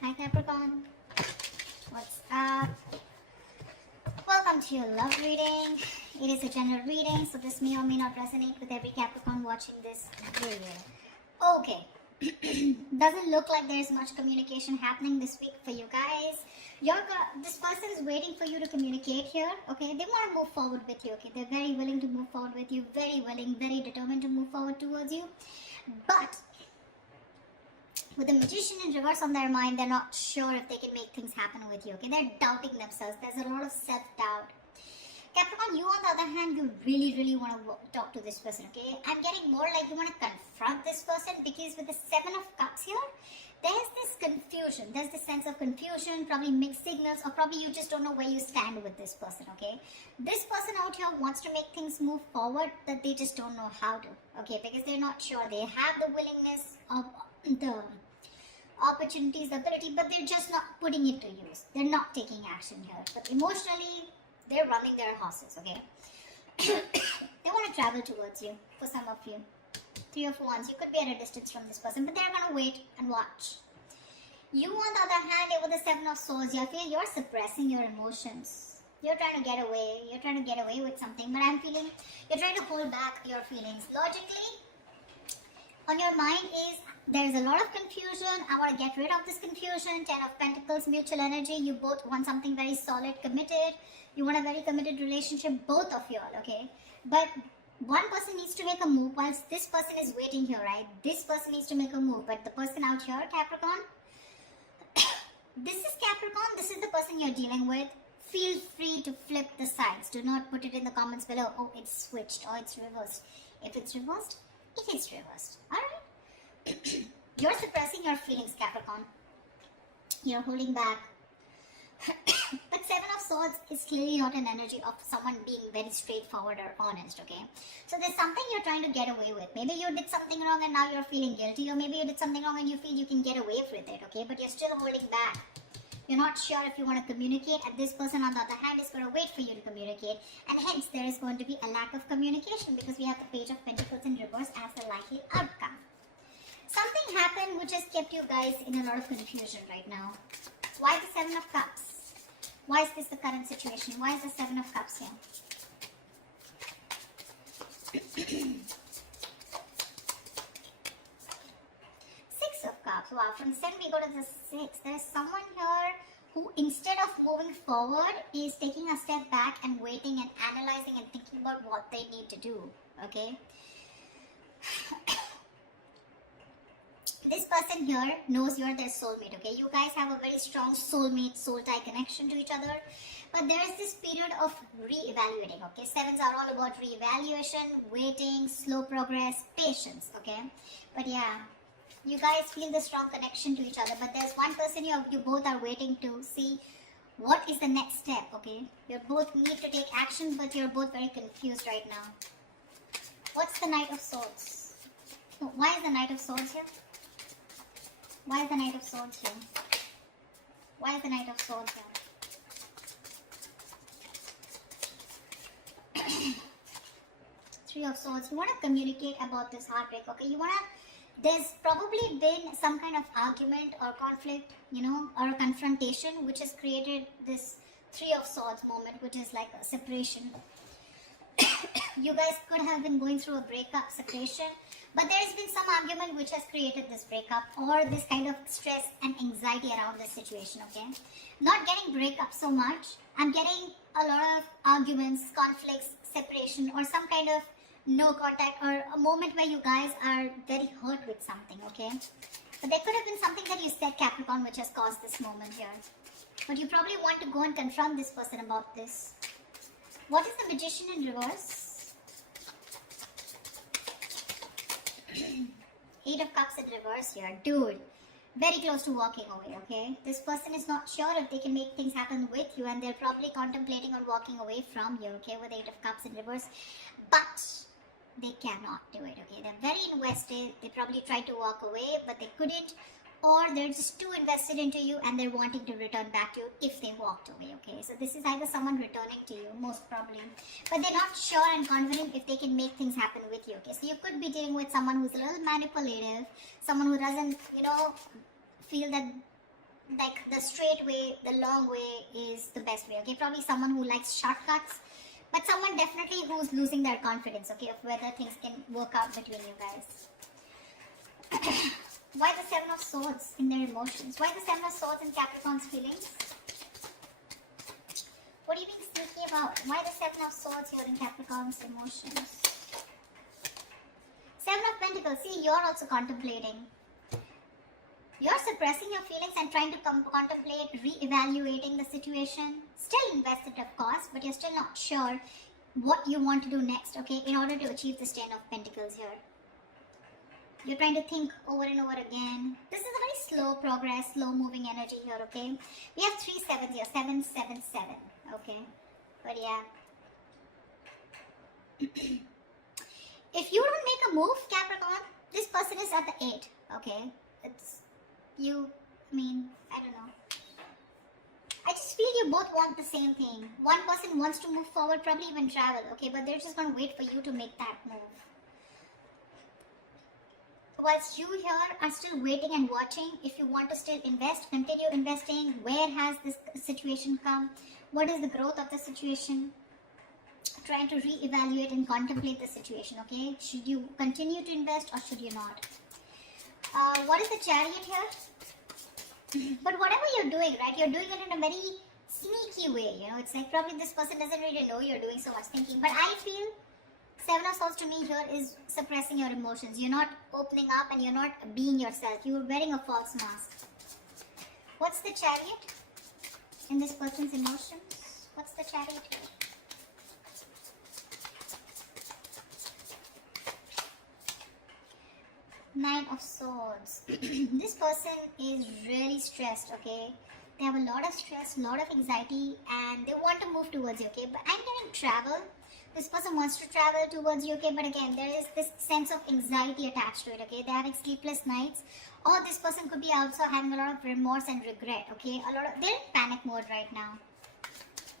Hi Capricorn, what's up? Welcome to your love reading. It is a general reading, so this may or may not resonate with every Capricorn watching this video. Okay, doesn't look like there is much communication happening this week for you guys. This person is waiting for you to communicate here, okay? They want to move forward with you, okay? They're very willing to move forward with you, very willing, very determined to move forward towards you. But with the Magician in reverse on their mind, they're not sure if they can make things happen with you, okay? They're doubting themselves. There's a lot of self-doubt. Capricorn, you on the other hand, you really want to talk to this person, okay? I'm getting more like you want to confront this person, because with the Seven of Cups here, there's this confusion. There's this sense of confusion, probably mixed signals, or probably you just don't know where you stand with this person, okay? This person out here wants to make things move forward, that they just don't know how to, okay? Because they're not sure. They have the willingness of the opportunities, the ability, but they're just not putting it to use. They're not taking action here. But emotionally, they're running their horses, okay? They want to travel towards you, for some of you. Three of Wands, you could be at a distance from this person, but they're going to wait and watch. You, on the other hand, with the Seven of Swords, I feel you're suppressing your emotions. You're trying to get away. You're trying to get away with something, but I'm feeling you're trying to hold back your feelings. Logically, on your mind is, there's a lot of confusion. I want to get rid of this confusion. Ten of Pentacles, mutual energy. You both want something very solid, committed. You want a very committed relationship, both of you all, okay? But one person needs to make a move whilst this person is waiting here, right? This person needs to make a move, but the person out here, Capricorn, this is Capricorn. This is the person you're dealing with. Feel free to flip the sides. Do not put it in the comments below. Oh, it's switched or it's reversed. If it's reversed, it is reversed. Alright? You're suppressing your feelings, Capricorn. You're holding back. But Seven of Swords is clearly not an energy of someone being very straightforward or honest, okay? So there's something you're trying to get away with. Maybe you did something wrong and now you're feeling guilty, or maybe you did something wrong and you feel you can get away with it, okay? But you're still holding back. You're not sure if you want to communicate, and this person on the other hand is going to wait for you to communicate, and hence there is going to be a lack of communication, because we have the Page of Pentacles in reverse as the likely outcome. Something happened which has kept you guys in a lot of confusion right now. Why the Seven of Cups? Why is this the current situation? Why is the Seven of Cups here? Six of Cups. Wow, from the 7 we go to the 6. There is someone here who, instead of moving forward, is taking a step back and waiting and analyzing and thinking about what they need to do. Okay? This person here knows you're their soulmate, okay? You guys have a very strong soulmate, soul tie connection to each other. But there is this period of re-evaluating, okay? Sevens are all about re-evaluation, waiting, slow progress, patience, okay? But yeah, you guys feel the strong connection to each other. But there's one person you both are waiting to see what is the next step, okay? You both need to take action, but you're both very confused right now. What's the Knight of Swords? Why is the Knight of Swords here? Why is the Knight of Swords here? Why is the Knight of Swords here? Three of Swords. You want to communicate about this heartbreak, okay? There's probably been some kind of argument or conflict, you know, or a confrontation which has created this Three of Swords moment, which is like a separation. You guys could have been going through a breakup, separation, but there's been some argument which has created this breakup or this kind of stress and anxiety around this situation, okay? Not getting breakup so much. I'm getting a lot of arguments, conflicts, separation, or some kind of no contact, or a moment where you guys are very hurt with something, okay? But there could have been something that you said, Capricorn, which has caused this moment here. But you probably want to go and confront this person about this. What is the Magician in reverse? Eight of Cups in reverse here. Dude, very close to walking away, okay? This person is not sure if they can make things happen with you, and they're probably contemplating on walking away from you, okay, with Eight of Cups in reverse. But they cannot do it, okay? They're very invested. They probably tried to walk away, but they couldn't. Or they're just too invested into you and they're wanting to return back to you if they walked away, okay? So this is either someone returning to you, most probably. But they're not sure and confident if they can make things happen with you, okay? So you could be dealing with someone who's a little manipulative, someone who doesn't, you know, feel that like the straight way, the long way is the best way, okay? Probably someone who likes shortcuts, but someone definitely who's losing their confidence, okay, of whether things can work out between you guys. Why the Seven of Swords in their emotions? Why the Seven of Swords in Capricorn's feelings? What are you being sneaky about? Why the Seven of Swords here in Capricorn's emotions? Seven of Pentacles. See, you're also contemplating. You're suppressing your feelings and trying to contemplate re-evaluating the situation. Still invested, of course, but you're still not sure what you want to do next, okay, in order to achieve this Ten of Pentacles here. You're trying to think over and over again. This is a very slow progress, slow moving energy here, okay? We have 3 sevens here, 7, 7, 7, okay? But yeah. If you don't make a move, Capricorn, this person is at the 8, okay? It's you, I mean, I don't know. I just feel you both want the same thing. One person wants to move forward, probably even travel, okay? But they're just going to wait for you to make that move. Whilst you here are still waiting and watching, if you want to still invest, continue investing. Where has this situation come? What is the growth of the situation? Trying to re-evaluate and contemplate the situation, okay? Should you continue to invest or should you not? What is the Chariot here? But whatever you're doing, right, you're doing it in a very sneaky way, you know? It's like probably this person doesn't really know you're doing so much thinking. But I feel Seven of Swords to me here is suppressing your emotions. You're not opening up and you're not being yourself. You're wearing a false mask. What's the Chariot in this person's emotions? What's the Chariot here? Nine of Swords. This person is really stressed, okay? They have a lot of stress, a lot of anxiety, and they want to move towards you, okay? But I'm getting travel. This person wants to travel towards you, okay? But again, there is this sense of anxiety attached to it, okay? They're having sleepless nights. Or this person could be also having a lot of remorse and regret, okay? They're in panic mode right now,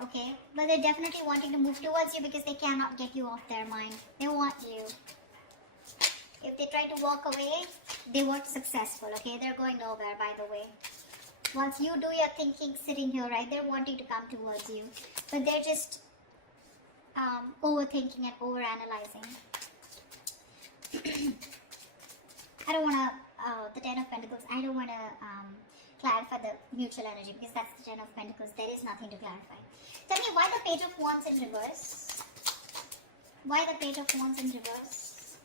okay? But they're definitely wanting to move towards you because they cannot get you off their mind. They want you. If they try to walk away, they weren't successful, okay? They're going nowhere, by the way. Once you do your thinking sitting here, right, they're wanting to come towards you. But they're just overthinking and overanalyzing. I don't want to, the Ten of Pentacles, I don't want to clarify the mutual energy because that's the Ten of Pentacles. There is nothing to clarify. Tell me why the Page of Wands in reverse? Why the Page of Wands in reverse?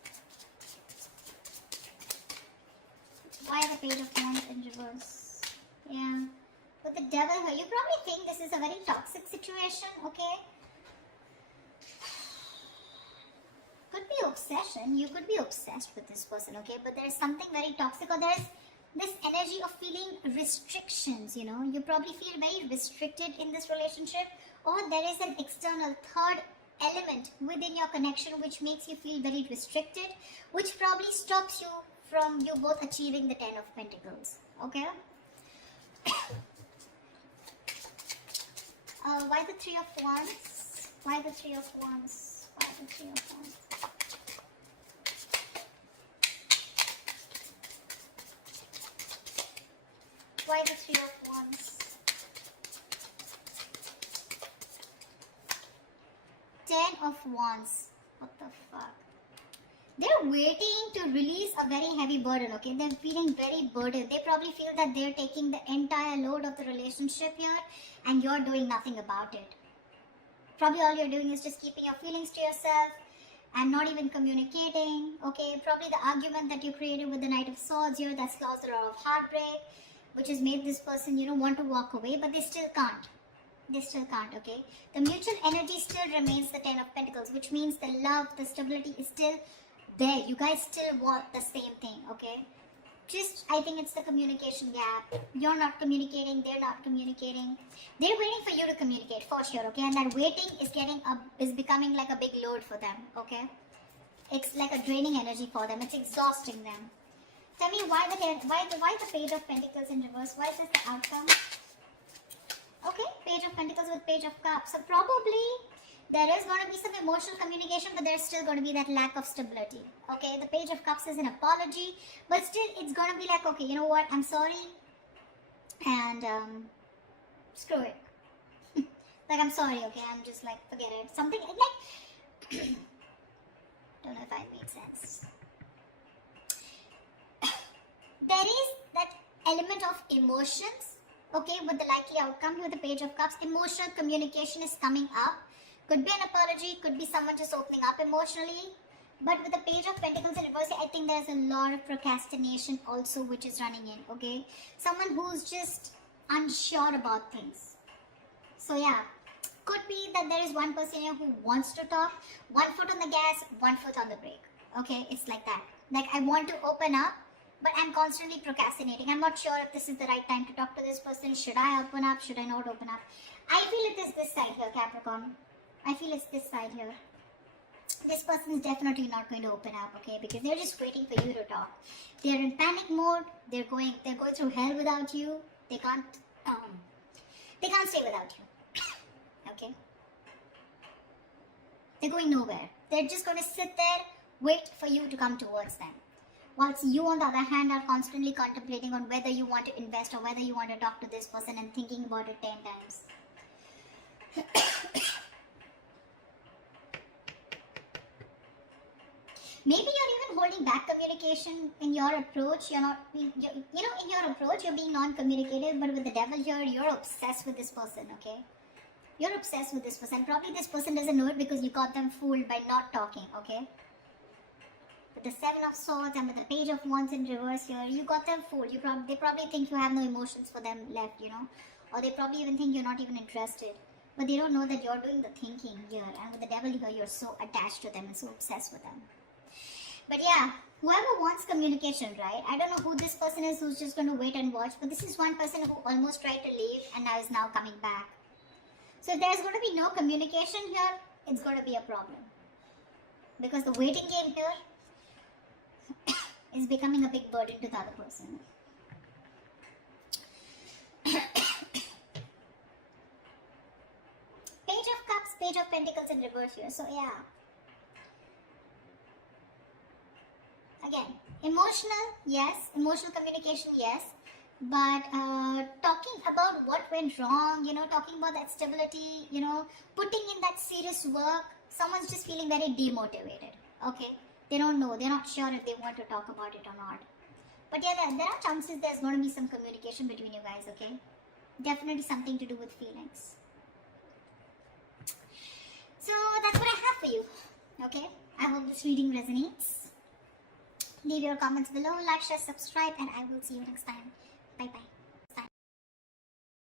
Why the Page of Wands in reverse? Yeah. With the Devil here, you probably think this is a very toxic situation, okay? Could be obsession. You could be obsessed with this person, okay? But there is something very toxic, or there is this energy of feeling restrictions, you know? You probably feel very restricted in this relationship, or there is an external third element within your connection which makes you feel very restricted, which probably stops you from you both achieving the Ten of Pentacles, okay? Why the Three of Wands? Why the Three of Wands? Why the Three of Wands? Why the Three of Wands? 10 of Wands. What the fuck? They're waiting to release a very heavy burden, okay? They're feeling very burdened. They probably feel that they're taking the entire load of the relationship here and you're doing nothing about it. Probably all you're doing is just keeping your feelings to yourself and not even communicating, okay? Probably the argument that you created with the Knight of Swords here that's caused a lot of heartbreak, which has made this person, you know, want to walk away, but they still can't. They still can't, okay? The mutual energy still remains the Ten of Pentacles, which means the love, the stability is still there. You guys still want the same thing, okay? Just, I think it's the communication gap. You're not communicating, they're not communicating. They're waiting for you to communicate, for sure, okay? And that waiting is becoming like a big load for them, okay? It's like a draining energy for them. It's exhausting them. Tell me why the Page of Pentacles in reverse? Why is this the outcome? Okay, Page of Pentacles with Page of Cups. So probably there is going to be some emotional communication, but there's still going to be that lack of stability. Okay, the Page of Cups is an apology, but still it's going to be like, okay, you know what, I'm sorry. and screw it. Like, I'm sorry, okay, I'm just like, forget it. Something like don't know if I made sense. There is that element of emotions, okay, with the likely outcome with the Page of Cups. Emotional communication is coming up. Could be an apology, could be someone just opening up emotionally. But with the Page of Pentacles in reverse, I think there's a lot of procrastination also which is running in, okay? Someone who's just unsure about things. So yeah, could be that there is one person here who wants to talk, 1 foot on the gas, 1 foot on the brake, okay? It's like that. Like, I want to open up, but I'm constantly procrastinating. I'm not sure if this is the right time to talk to this person. Should I open up? Should I not open up? I feel it is this side here, Capricorn. I feel it's this side here. This person is definitely not going to open up, okay? Because they're just waiting for you to talk. They're in panic mode. They're going through hell without you. They can't stay without you. Okay? They're going nowhere. They're just going to sit there, wait for you to come towards them. Whilst you, on the other hand, are constantly contemplating on whether you want to invest or whether you want to talk to this person and thinking about it 10 times. Maybe you're even holding back communication in your approach. You're not, in your approach, you're being non-communicative, but with the devil here, you're obsessed with this person, okay? You're obsessed with this person. Probably this person doesn't know it because you got them fooled by not talking, okay? With the 7 of Swords and with the Page of Wands in reverse here, you got them fooled. They probably think you have no emotions for them left, or they probably even think you're not even interested. But they don't know that you're doing the thinking here, and with the devil here, you're so attached to them and so obsessed with them. But yeah, whoever wants communication, right? I don't know who this person is who's just going to wait and watch, but this is one person who almost tried to leave and now is now coming back. So if there's going to be no communication here, it's going to be a problem. Because the waiting game here is becoming a big burden to the other person. Page of Cups, Page of Pentacles in reverse here. So yeah. Again, emotional, yes. Emotional communication, yes. But talking about what went wrong, talking about that stability, putting in that serious work, someone's just feeling very demotivated, okay? They don't know. They're not sure if they want to talk about it or not. But yeah, there are chances there's going to be some communication between you guys, okay? Definitely something to do with feelings. So that's what I have for you, okay? I hope this reading resonates. Leave your comments below, like, share, subscribe, and I will see you next time. Bye-bye.